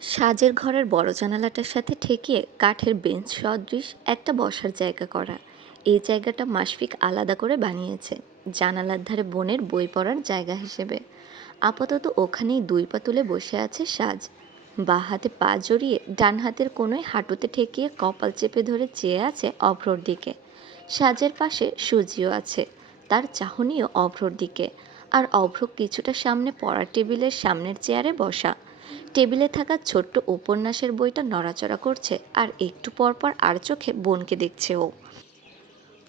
সাজের ঘরের বড় জানালাটার সাথে ঠেকিয়ে কাঠের বেঞ্চ সদৃশ একটা বসার জায়গা করা। এই জায়গাটা মাশফিক আলাদা করে বানিয়েছে, জানালার ধারে বোনের বই পড়ার জায়গা হিসেবে। আপাতত ওখানেই দুই পা তুলে বসে আছে সাজ। বাঁ হাতে পা জড়িয়ে ডান হাতের কোনোয় হাঁটুতে ঠেকিয়ে কপাল চেপে ধরে চেয়ে আছে অভ্রর দিকে। সাজের পাশে সুজিও আছে, তার চাহনিও অভ্রর দিকে। আর অভ্র কিছুটা সামনে পড়ার টেবিলের সামনের চেয়ারে বসা। টেবিলে থাকা ছোট্ট উপন্যাসের বইটা নড়াচড়া করছে, আর একটু পরপর আর চোখে বোনকে দেখছে ও।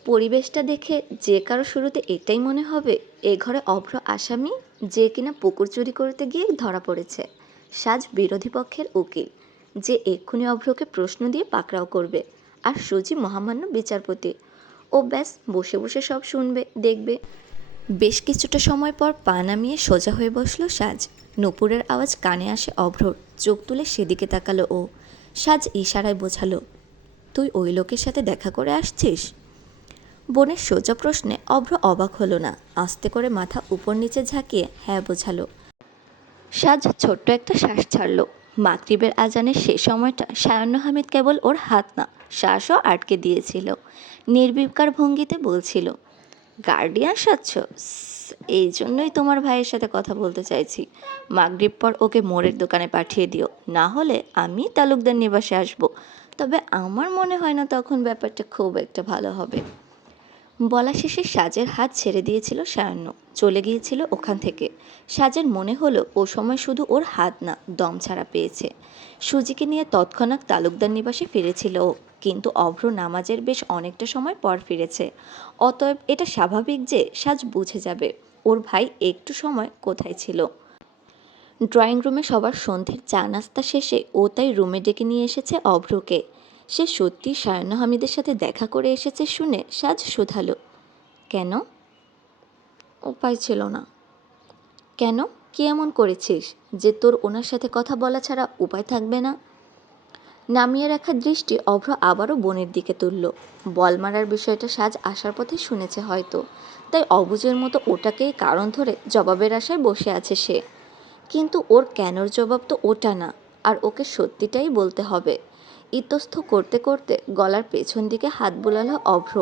পরিবেশটা দেখে যে কারো শুরুতে এটাই মনে হবে এ ঘরে অভ্র আসামি, যে কিনা পুকুর চুরি করতে গিয়ে ধরা পড়েছে। সাজ বিরোধী পক্ষের উকিল, যে এক্ষুনি অভ্রকে প্রশ্ন দিয়ে পাকড়াও করবে। আর সুজি মহামান্য বিচারপতি, ও ব্যাস বসে বসে সব শুনবে দেখবে। বেশ কিছুটা সময় পর পা নামিয়ে সোজা হয়ে বসল সাজ। নূপুরের আওয়াজ কানে আসে অভ্রর, চোখ তুলে সেদিকে তাকালো ও। সাজ ইশারায় বোঝালো, তুই ওই লোকের সাথে দেখা করে আসছিস? বোনের সোজা প্রশ্নে অভ্র অবাক হলো না, আস্তে করে মাথা উপর নিচে ঝাঁকিয়ে হ্যাঁ বোঝালো। সাজ ছোট্ট একটা শ্বাস ছাড়ল। মাগরিবের আজানের সে সময়টা সায়ান্ন হামিদ কেবল ওর হাত না, শ্বাসও আটকে দিয়েছিল। নির্বিকার ভঙ্গিতে বলছিল, গার্ডিয়ান সাজছ? এই জন্যই তোমার ভাইয়ের সাথে কথা বলতে চাইছি। মাগরিব পর ওকে মোড়ের দোকানে পাঠিয়ে দিও, না হলে আমি তালুকদার নিবাসে আসব। তবে আমার মনে হয় না তখন ব্যাপারটা খুব একটা ভালো হবে। বলা শেষে সাজের হাত ছেড়ে দিয়েছিল সায়ান্ন, চলে গিয়েছিল ওখান থেকে। সাজের মনে হলো ও সময় শুধু ওর হাত না, দম ছাড়া পেয়েছে। সুজিকে নিয়ে তৎক্ষণাৎ তালুকদার নিবাসে ফিরেছিল ও, কিন্তু অভ্র নামাজের বেশ অনেকটা সময় পর ফিরেছে। অতএব এটা স্বাভাবিক যে সাজ বুঝে যাবে ওর ভাই একটু সময় কোথায় ছিল। ড্রয়িং রুমে সবার সন্ধ্যের চা নাস্তা শেষে ও তাই রুমে ডেকে নিয়ে এসেছে অভ্রকে। সে সত্যি সায়ান্ন হামিদের সাথে দেখা করে এসেছে শুনে সাজ শুধালো, কেন? উপায় ছিল না। কেন? কি এমন করেছিস যে তোর ওনার সাথে কথা বলা ছাড়া উপায় থাকবে না? নামিয়ে রাখা দৃষ্টি অভ্র আবারও বোনের দিকে তুলল। বল মারার বিষয়টা সাজ আসার পথে শুনেছে হয়তো, তাই অবুঝের মতো ওটাকেই কারণ ধরে জবাবের আশায় বসে আছে সে। কিন্তু ওর কেনর জবাব তো ওটা না, আর ওকে সত্যিটাই বলতে হবে। ইতস্থ করতে করতে গলার পেছন দিকে হাত বুলালো অভ্র।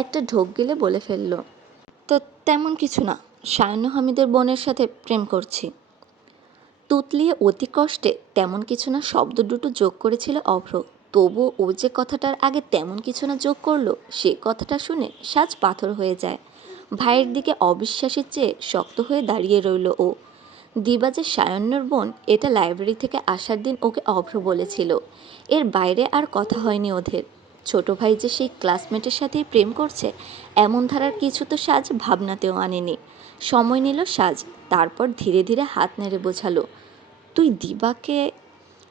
একটা ঢোক গিলে বলে ফেলল, তো তেমন কিছু না, সায়ান্ন হামিদের বোনের সাথে প্রেম করছি। তুতলিয়ে অতি কষ্টে তেমন কিছু না শব্দ দুটো যোগ করেছিল অভ্র। তবুও ও যে কথাটার আগে তেমন কিছু না যোগ করলো, সে কথাটা শুনে সাজ পাথর হয়ে যায়। ভাইয়ের দিকে অবিশ্বাসের চেয়ে শক্ত হয়ে দাঁড়িয়ে রইল ও। দিবা যে সায়ান্নর বোন, এটা লাইব্রেরি থেকে আসার দিন ওকে অভ্র বলেছিল। এর বাইরে আর কথা হয়নি ওদের। ছোট ভাই যে সেই ক্লাসমেটের সাথেই প্রেম করছে, এমন ধারার কিছু তো সাজ ভাবনাতেও আনেনি। সময় নিল সাজ, তারপর ধীরে ধীরে হাত নেড়ে বোঝালো, তুই দিবাকে?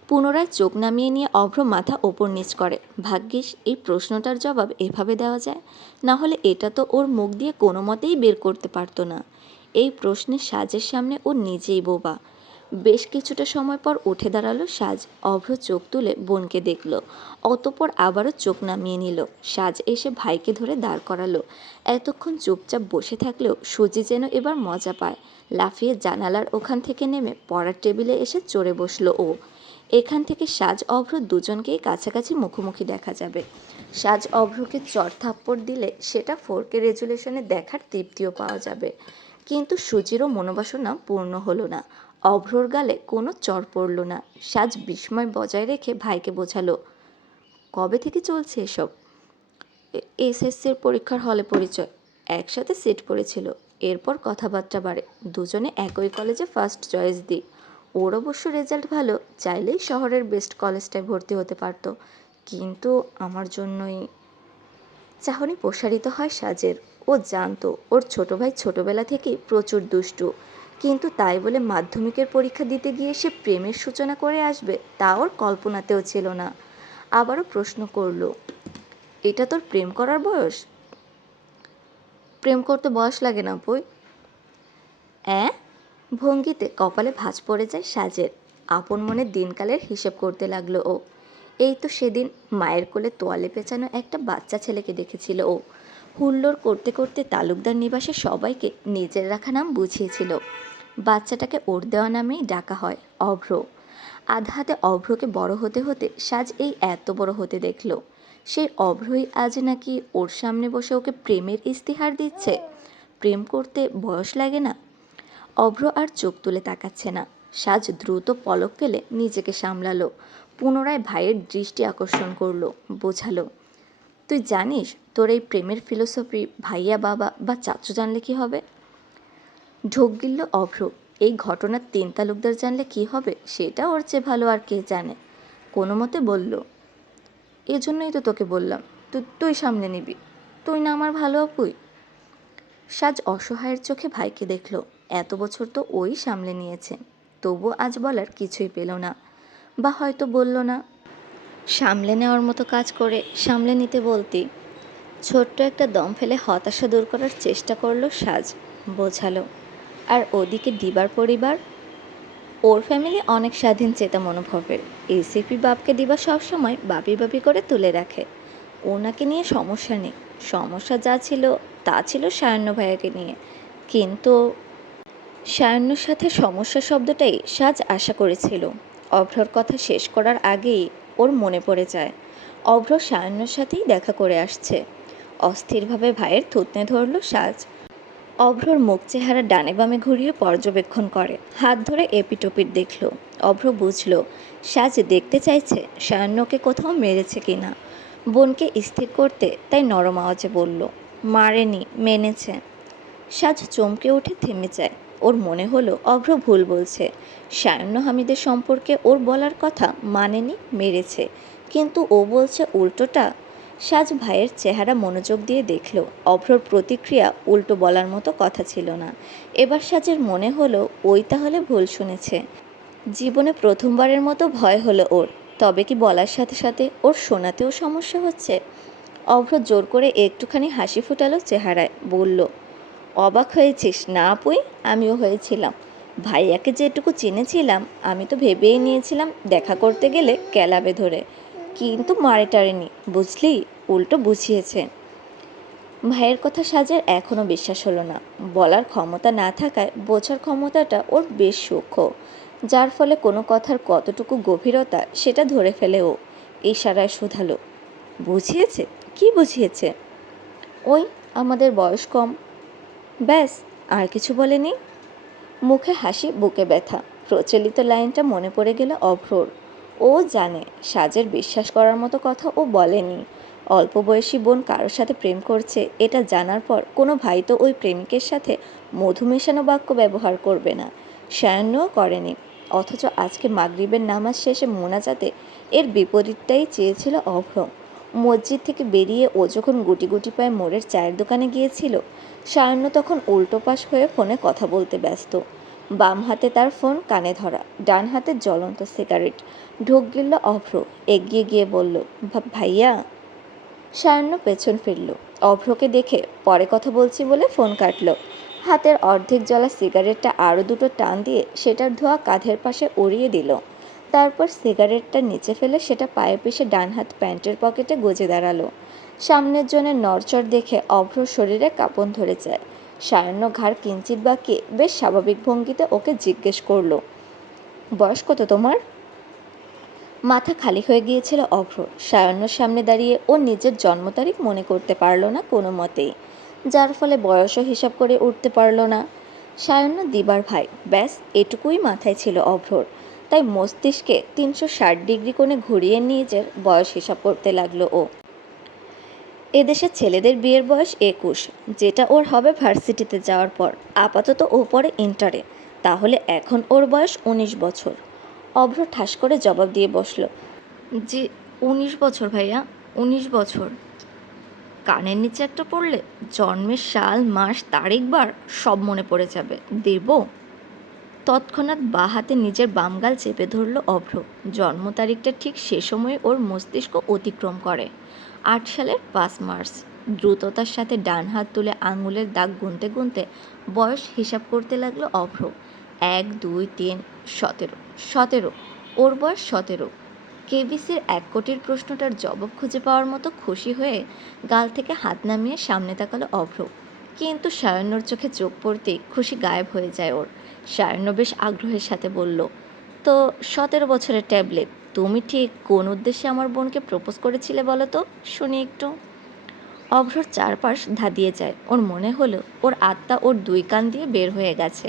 পুনরায় চোখ নামিয়ে নিয়ে অভ্র মাথা ওপর নিচ করে। ভাগ্যিস এই প্রশ্নটার জবাব এভাবে দেওয়া যায়, না হলে এটা তো ওর মুখ দিয়ে কোনো মতেই বের করতে পারতো না। এই প্রশ্নে সাজের সামনে ও নিজেই বোবা। বেশ কিছুটা সময় পর উঠে দাঁড়ালো সাজ। অভ্র চোখ তুলে বোনকে দেখল, অতঃপর আবারও চোখ নামিয়ে নিল। সাজ এসে ভাইকে ধরে দাঁড় করালো। এতক্ষণ চুপচাপ বসে থাকলেও সুজি যেন এবার মজা পায়। লাফিয়ে জানালার ওখান থেকে নেমে পড়ার টেবিলে এসে চড়ে বসলো ও। এখান থেকে সাজ অভ্র দুজনকেই কাছাকাছি মুখোমুখি দেখা যাবে। সাজ অভ্রকে চড় থাপ্পড় দিলে সেটা 4K রেজুলেশনে দেখার তৃপ্তিও পাওয়া যাবে। কিন্তু সুজিরও মনোবাসনা পূর্ণ হলো না। অভ্রর গালে কোনো চড় পড়ল না। সাজ বিস্ময় বজায় রেখে ভাইকে বোঝালো, কবে থেকে চলছে এসব? এসএসসির পরীক্ষার হলে পরিচয়, একসাথে সিট পড়েছিল, এরপর কথাবার্তা বাড়ে, দুজনে একই কলেজে ফার্স্ট চয়েস দিই। ওর অবশ্য রেজাল্ট ভালো, চাইলেই শহরের বেস্ট কলেজটায় ভর্তি হতে পারত, কিন্তু আমার জন্যই। চাহনি প্রসারিত হয় সাজের। ও জানতো ওর ছোট ভাই ছোটবেলা থেকেই প্রচুর দুষ্টু, কিন্তু তাই বলে মাধ্যমিকের পরীক্ষা দিতে গিয়ে সে প্রেমের সূচনা করে আসবে তা ওর কল্পনাতেও ছিল না। আবারও প্রশ্ন করল, এটা তোর প্রেম করার বয়স? প্রেম করতে বয়স লাগে না বই। অ্যাঁ? ভঙ্গিতে কপালে ভাঁজ পড়ে যায় সাজের। আপন মনে দিনকালের হিসেব করতে লাগলো ও। এই তো সেদিন মায়ের কোলে তোয়ালে পেঁচানো একটা বাচ্চা ছেলেকে দেখেছিল ও। হুল্লোড় করতে করতে তালুকদার নিবাসে সবাইকে নিজের রাখা নাম বুঝিয়েছিল। বাচ্চাটাকে ওর দেওয়া নামেই ডাকা হয়, অভ্র। আধা হাতে অভ্রকে বড় হতে হতে সাজ এই এত বড় হতে দেখল। সেই অভ্রই আজ নাকি ওর সামনে বসে ওকে প্রেমের ইস্তিহার দিচ্ছে। প্রেম করতে বয়স লাগে না। অভ্র আর চোখ তুলে তাকাচ্ছে না। সাজ দ্রুত পলক ফেলে নিজেকে সামলালো। পুনরায় ভাইয়ের দৃষ্টি আকর্ষণ করলো, বোঝালো, তুই জানিস তোর এই প্রেমের ফিলোসফি ভাইয়া বাবা বা চাচু জানলে কি হবে? ঢোক গিলল অভ্র। এই ঘটনার তিন তালুকদার জানলে কি হবে সেটা ওর চেয়ে ভালো আর কে জানে। কোনো মতে বলল, এজন্যই তো তোকে বললাম তুই সামলে নিবি। তুই না আমার ভালো আপুই। সাজ অসহায়ের চোখে ভাইকে দেখল। এত বছর তো ওই সামলে নিয়েছে, তবু আজ বলার কিছুই পেল না, বা হয়তো বলল না। সামলে নেওয়ার মতো কাজ করে সামলে নিতে বলতি। ছোট্ট একটা দম ফেলে হতাশা দূর করার চেষ্টা করলো সাজ, বোঝালো। আর ওদিকে দিবার পরিবার, ওর ফ্যামিলি অনেক স্বাধীন চেতা মনোভাবের। এসিপি বাপকে দিবা সবসময় বাপি বাপি করে তুলে রাখে। ওনাকে নিয়ে সমস্যা নেই, সমস্যা যা ছিল তা ছিল সায়ন্য ভাইয়াকে নিয়ে। কিন্তু সায়ন্যর সাথে সমস্যা শব্দটাই সাজ আশা করেছিল। অভ্রর কথা শেষ করার আগেই ওর মনে পড়ে যায় অভ্র সায়ন্যর সাথেই দেখা করে আসছে। অস্থিরভাবে ভাইয়ের থুতনে ধরল সাজ। অভ্রর মুখ চেহারা ডানে বামে ঘুরিয়ে পর্যবেক্ষণ করে, হাত ধরে এপিটোপিট দেখল। অভ্র বুঝল সাজ দেখতে চাইছে সায়ন্যকে কোথাও মেরেছে কিনা। বোনকে স্থির করতে তাই নরম আওয়াজে বলল, মারেনি, মেনেছে। সাজ চমকে উঠে থেমে যায়। ওর মনে হলো অভ্র ভুল বলছে। সায়ন্য হামিদের সম্পর্কে ওর বলার কথা মানেনি, মেরেছে, কিন্তু ও বলছে উল্টোটা। সাজ ভাইয়ের চেহারা মনোযোগ দিয়ে দেখল। অভ্রর প্রতিক্রিয়া উল্টো বলার মতো কথা ছিল না। এবার সাজের মনে হলো ওই তাহলে ভুল শুনেছে। জীবনে প্রথমবারের মতো ভয় হলো ওর। তবে কি বলার সাথে সাথে ওর শোনাতেও সমস্যা হচ্ছে? অভ্র জোর করে একটুখানি হাসি ফুটালো চেহারায়, বলল, অবাক হয়েছিস না আপুই? আমিও হয়েছিলাম। ভাইয়াকে যেটুকু চিনেছিলাম আমি তো ভেবেই নিয়েছিলাম দেখা করতে গেলে কেলাবে ধরে, কিন্তু মারে টারেনি, বুঝলি, উল্টো বুঝিয়েছে। ভাইয়ের কথা সাজের এখনও বিশ্বাস হলো না। বলার ক্ষমতা না থাকায় বোঝার ক্ষমতাটা ওর বেশ সূক্ষ্ম, যার ফলে কোনো কথার কতটুকু গভীরতা সেটা ধরে ফেলে ও। ইশারায় শুধালো, বুঝিয়েছে? কি বুঝিয়েছে? ওই আমাদের বয়স কম, ব্যাস, আর কিছু বলেনি। মুখে হাসি, বুকে ব্যথা। প্রচলিত লাইনটা মনে পড়ে গেল অভ্রর। ও জানে সাজের বিশ্বাস করার মতো কথা ও বলেনি। অল্প বয়সী বোন কারোর সাথে প্রেম করছে এটা জানার পর কোনো ভাই তো ওই প্রেমিকের সাথে মধু মেশানো বাক্য ব্যবহার করবে না। সায়ান্নও করেনি। অথচ আজকে মাগরিবের নামাজ শেষে মোনাজাতে এর বিপরীতটাই চেয়েছিল অভ্র। মসজিদ থেকে বেরিয়ে ও যখন গুটি গুটি পায়ে মোড়ের চায়ের দোকানে গিয়েছিল, সায়ান্ন তখন উল্টো পাশ হয়ে ফোনে কথা বলতে ব্যস্ত। বাম হাতে তার ফোন কানে ধরা, ডান হাতে জ্বলন্ত সিগারেট। ঢোক গিলল অভ্র, এগিয়ে গিয়ে বলল, ভাইয়া। সায়ান্ন পেছন ফিরল। অভ্রকে দেখে পরে কথা বলছি বলে ফোন কাটল। হাতের অর্ধেক জ্বলা সিগারেটটা আরও দুটো টান দিয়ে সেটার ধোঁয়া কাঁধের পাশে উড়িয়ে দিল। তারপর সিগারেটটা নিচে ফেলে সেটা পায়ে পিষে ডান হাত প্যান্টের পকেটে গুজে দাঁড়ালো। সামনের জনের নড়চড় দেখে অভ্রর শরীরে কাঁপন ধরে যায়। সায়ান্ন ঘাড় কিঞ্চিত বাঁকিয়ে বেশ স্বাভাবিক ভঙ্গিতে ওকে জিজ্ঞেস করল, বয়স কত তোমার? মাথা খালি হয়ে গিয়েছিল অভ্র। সায়ান্নর সামনে দাঁড়িয়ে ও নিজের জন্ম তারিখ মনে করতে পারল না কোনো মতেই, যার ফলে বয়সও হিসাব করে উঠতে পারল না। সায়ান্ন দিবার ভাই, ব্যাস এটুকুই মাথায় ছিল অভ্রর। তাই মস্তিষ্কে 360 ডিগ্রি কোণে ঘুরিয়ে নিজের বয়স হিসাব করতে লাগলো ও। এদেশের ছেলেদের বিয়ের বয়স 21, যেটা ওর হবে ভার্সিটিতে যাওয়ার পর। আপাতত ও পড়ে ইন্টারে, তাহলে এখন ওর বয়স 19 বছর। অভ্র ঠাস করে জবাব দিয়ে বসল, জি 19 বছর ভাইয়া, 19 বছর। কানের নিচে একটা পড়লে জন্মের সাল মাস তারিখ বার সব মনে পড়ে যাবে, দেব? তৎক্ষণাৎ বাঁ হাতে নিজের বাম গাল চেপে ধরল অভ্র। জন্ম তারিখটা ঠিক সে সময় ওর মস্তিষ্ক অতিক্রম করে। 8 সালের 5 মার্চ। দ্রুততার সাথে ডান হাত তুলে আঙুলের দাগ গুনতে গুনতে বয়স হিসাব করতে লাগলো অভ্র। 1, 2, 3, 17। 17, ওর বয়স 17। কেবিসির 1 কোটির প্রশ্নটার জবাব খুঁজে পাওয়ার মতো খুশি হয়ে গাল থেকে হাত নামিয়ে সামনে তাকালো অভ্র। কিন্তু সায়ান্নর চোখে চোখ পড়তেই খুশি গায়েব হয়ে যায় ওর। সায়ান্ন বেশ আগ্রহের সাথে বলল, তো 17 বছরের ট্যাবলেট, তুমি ঠিক কোন উদ্দেশ্যে আমার বোনকে প্রপোজ করেছিলে বলো তো, শুনি একটু। অভ্রর চারপাশ ধাঁধিয়ে যায়। ওর মনে হলো ওর আত্মা ওর দুই কান দিয়ে বের হয়ে গেছে।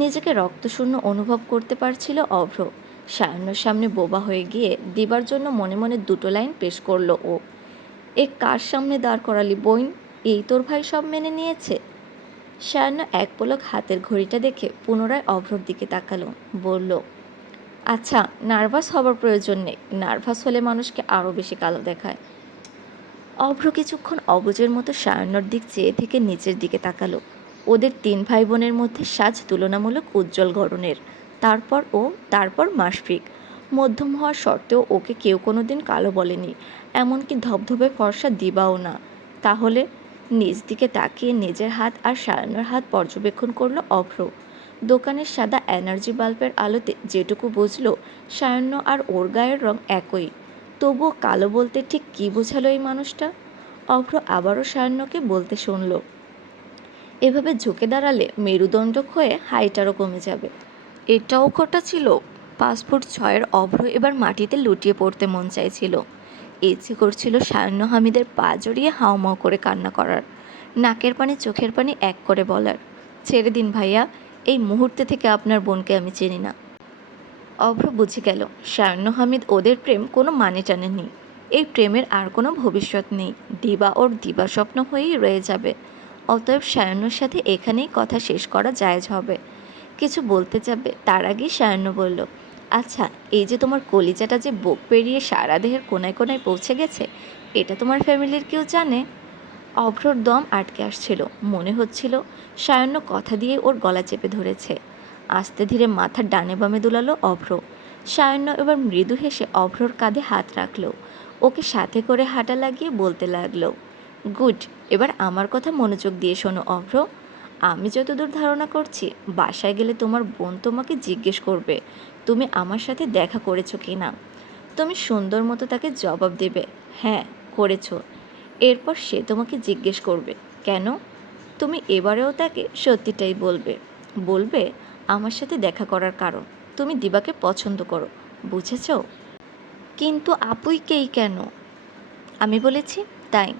নিজেকে রক্তশূন্য অনুভব করতে পারছিল অভ্র। সায়ান্নর সামনে বোবা হয়ে গিয়ে দিবার জন্য মনে মনে দুটো লাইন পেশ করলো ও। এ কার সামনে দাঁড় করালি বইন? এই তোর ভাই সব মেনে নিয়েছে? সায়ান্ন এক পলক হাতের ঘড়িটা দেখে পুনরায় অভ্রর দিকে তাকালো। বলল, আচ্ছা, নার্ভাস হবার প্রয়োজন নেই। নার্ভাস হলে মানুষকে আরও বেশি কালো দেখায়। অভ্র কিছুক্ষণ অবুঝের মতো সায়ান্নর দিক চেয়ে থেকে নিচের দিকে তাকালো। ওদের তিন ভাই বোনের মধ্যে সাজ তুলনামূলক উজ্জ্বল গড়নের। তারপর মাসফিক। মধ্যম হওয়ার সত্ত্বেও ওকে কেউ কোনোদিন কালো বলেনি, এমনকি ধবধবে ফর্সা দিবাও না। তাহলে নিজ দিকে তাকিয়ে নিজের হাত আর সায়ান্নর হাত পর্যবেক্ষণ করলো অভ্র। দোকানের সাদা এনার্জি বাল্বের আলোতে যেটুকু বুঝলো সায়ান্ন আর ওর গায়ের রং একই। তবুও কালো বলতে ঠিক কী বোঝালো এই মানুষটা? অভ্র আবারও সায়ান্নকে বলতে শুনল, এভাবে ঝুঁকে দাঁড়ালে মেরুদণ্ড ক্ষয়ে হাইট আরও কমে যাবে। এটাও কটা ছিল? 5 ফুট 6 অভ্র এবার মাটিতে লুটিয়ে পড়তে মন চাইছিল। ইচ্ছে করছিল সায়ান্ন হামিদের পা জড়িয়ে হাউমাউ করে কান্না করার, নাকের পানি চোখের পানি এক করে বলার, ছেড়ে দিন ভাইয়া, এই মুহূর্তে থেকে আপনার বোনকে আমি চিনি না। অভ্র বুঝে গেল সায়ান্ন হামিদ ওদের প্রেম কোনো মানে টানেনি। এই প্রেমের আর কোনো ভবিষ্যৎ নেই। দিবা ওর দিবা স্বপ্ন হয়েই রয়ে যাবে। অতএব সায়ান্নর সাথে এখানেই কথা শেষ করা জায়েজ হবে। কিছু বলতে যাবে তার আগেই সায়ান্ন বলল, আচ্ছা, এই যে তোমার কলিজাটা যে বুক পেরিয়ে সারা দেহের কোনায় কোনায় পৌঁছে গেছে, এটা তোমার ফ্যামিলির কেউ জানে? অভ্রর দম আটকে আসছিল। মনে হচ্ছিল সায়ান্ন কথা দিয়ে ওর গলা চেপে ধরেছে। আস্তে ধীরে মাথা ডানে বামে দুলালো অভ্র। সায়ান্ন এবার মৃদু হেসে অভ্রর কাঁধে হাত রাখলো, ওকে সাথে করে হাঁটা লাগিয়ে বলতে লাগলো, গুড, এবার আমার কথা মনোযোগ দিয়ে শোনো অভ্র। আমি যতদূর ধারণা করছি, বাসায় গেলে তোমার বোন তোমাকে জিজ্ঞেস করবে তুমি আমার সাথে দেখা করেছো কি না। তুমি সুন্দর মতো তাকে জবাব দেবে, হ্যাঁ করেছো। এরপর সে তোমাকে জিজ্ঞেস করবে কেন। তুমি এবারেও তাকে সত্যিটাই বলবে। বলবে আমার সাথে দেখা করার কারণ, তুমি দিবাকে পছন্দ করো, বুঝেছ? কিন্তু আপুইকেই কেন? আমি বলেছি তাই।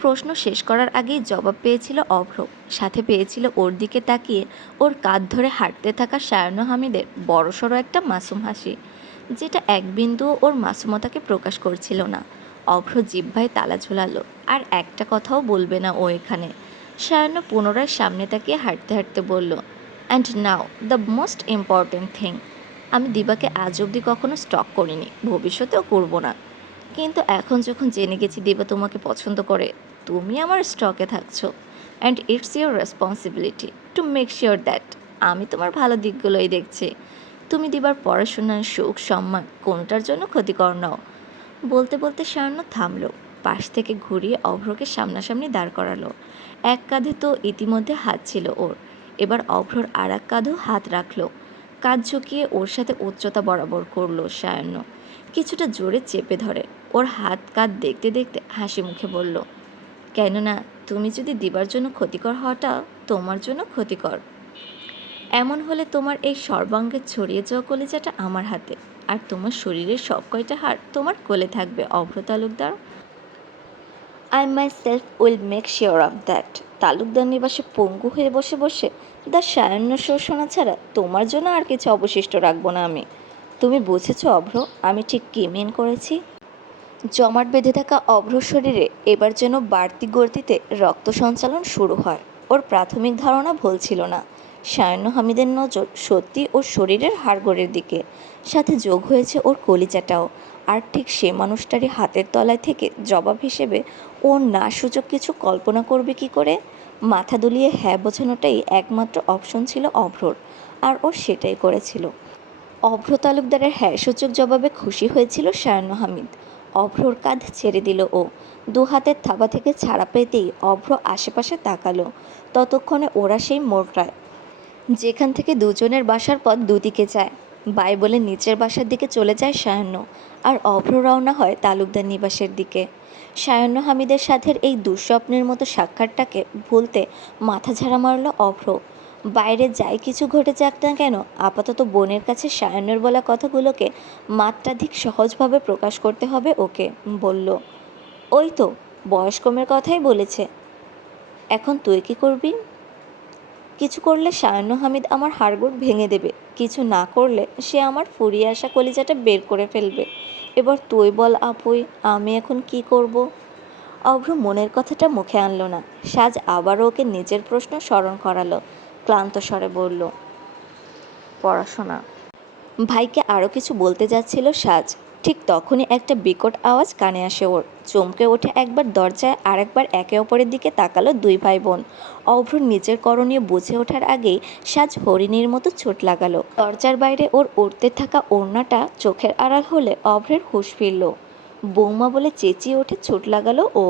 প্রশ্ন শেষ করার আগেই জবাব পেয়েছিল অভ্র। সাথে পেয়েছিল ওর দিকে তাকিয়ে ওর কাঁধ ধরে হাঁটতে থাকা সায়ান্ন হামিদের বড়সড় একটা মাসুম হাসি, যেটা এক বিন্দুও ওর মাসুমতাকে প্রকাশ করছিল না। অভ্র জিহ্বায় তালা ঝোলালো, আর একটা কথাও বলবে না ও এখানে। সায়ান্ন পুনরায় সামনে তাকিয়ে হাঁটতে হাঁটতে বলল, and now the most important thing. আমি দিবাকে আজ অবধি কখনো স্টক করিনি, ভবিষ্যতেও করব না। কিন্তু এখন যখন জেনে গেছি দিবা তোমাকে পছন্দ করে, তুমি আমার স্টকে থাকছো, and it's your responsibility to make sure that আমি তোমার ভালো দিকগুলোই দেখছি। তুমি দিবার পড়াশোনা, সুখ, সম্মান কোনোটার জন্য ক্ষতিকর নও। বলতে বলতে সায়ান্ন থামল। পাশ থেকে ঘুরিয়ে অভ্রকে সামনাসামনি দাঁড় করালো। এক কাঁধে তো ইতিমধ্যে হাত ছিল ওর, এবার অভ্রর আর এক কাঁধেও হাত রাখলো। কাঁধ ঝুঁকিয়ে ওর সাথে উচ্চতা বরাবর করলো সায়ান্ন। কিছুটা জোরে চেপে ধরে ওর হাত কাঁধ দেখতে দেখতে হাসি মুখে বলল, কেননা তুমি যদি দিবার জন্য ক্ষতিকর হওয়াটা তোমার জন্য ক্ষতিকর। এমন হলে তোমার এই সর্বাঙ্গে ছড়িয়ে যাওয়া কলিজাটা আমার হাতে, আর তোমার শরীরের সব কয়টা হাড় তোমার কোলে থাকবে Abhra Talukdar. I myself will make sure of that. Talukdar নিবাসে পঙ্গু হয়ে বসে বসে দ্য সায়ান্ন শোষণা ছাড়া তোমার জন্য আর কিছু অবশিষ্ট রাখবো না আমি। তুমি বুঝেছ অভ্র আমি ঠিক কী মেন করেছি? জমাট বেঁধে থাকা অভ্র শরীরে এবার যেন বাড়তি গতিতে রক্ত সঞ্চালন শুরু হয়। ওর প্রাথমিক ধারণা ভুল ছিল না। সায়ান্ন হামিদের নজর সত্যি ওর শরীরের হাড়গোড়ের দিকে, সাথে যোগ হয়েছে ওর কলিজাটাও। আর ঠিক সে মানুষটারই হাতের তলায় থেকে জবাব হিসেবে ওর না সূচক কিছু কল্পনা করবে কি করে? মাথা দুলিয়ে হ্যাঁ বোঝানোটাই একমাত্র অপশন ছিল অভ্রর, আর ও সেটাই করেছিল। অভ্র তালুকদারের হ্যাঁ সূচক জবাবে খুশি হয়েছিল সায়ান্ন হামিদ। অভ্রর কাঁধ ছেড়ে দিল ও। দু হাতের থাবা থেকে ছাড়া পেতেই অভ্র আশেপাশে তাকালো। ততক্ষণে ওরা সেই মোড়টায়, যেখান থেকে দুজনের বাসার পথ দুদিকে যায়। বাই বলে নিচের বাসার দিকে চলে যায় সায়ান্ন, আর অভ্র রওনা হয় তালুকদার নিবাসের দিকে। সায়ান্ন হামিদের সাথে এই দুঃস্বপ্নের মতো সাক্ষাৎটাকে ভুলতে মাথা ঝাড়া মারল অভ্র। বাইরে যাই কিছু ঘটে যাক না কেন, আপাতত বোনের কাছে সায়নের বলা কথাগুলোকে মাত্রাধিক সহজভাবে প্রকাশ করতে হবে ওকে। বলল, ওই তো বয়স কমের কথাই বলেছে, এখন তুই কি করবি? কিছু করলে সায়ান্ন হামিদ আমার হাড়গোড় ভেঙে দেবে, কিছু না করলে সে আমার ফুরিয়ে আসা কলিজাটা বের করে ফেলবে। এবার তুই বল আপুই, আমি এখন কি করব? অভ্র মনের কথাটা মুখে আনলো না। সাজ আবারও ওকে নিজের প্রশ্ন স্মরণ করালো। ক্লান্ত স্বরে বলল, পড়াশোনা। ভাইকে আরও কিছু বলতে যাচ্ছিল সাজ, ঠিক তখনই একটা বিকট আওয়াজ কানে আসে ওর। চমকে ওঠে একবার দরজায়, আর একবার একে অপরের দিকে তাকালো দুই ভাই বোন। অভ্র নিজের করণীয় বুঝে ওঠার আগেই সাজ হরিণীর মতো ছুট লাগালো। দরজার বাইরে ওর উড়তে থাকা ওড়নাটা চোখের আড়াল হলে অভ্রের হুঁশ ফিরল। বৌমা বলে চেঁচিয়ে ওঠে ছুট লাগালো ও।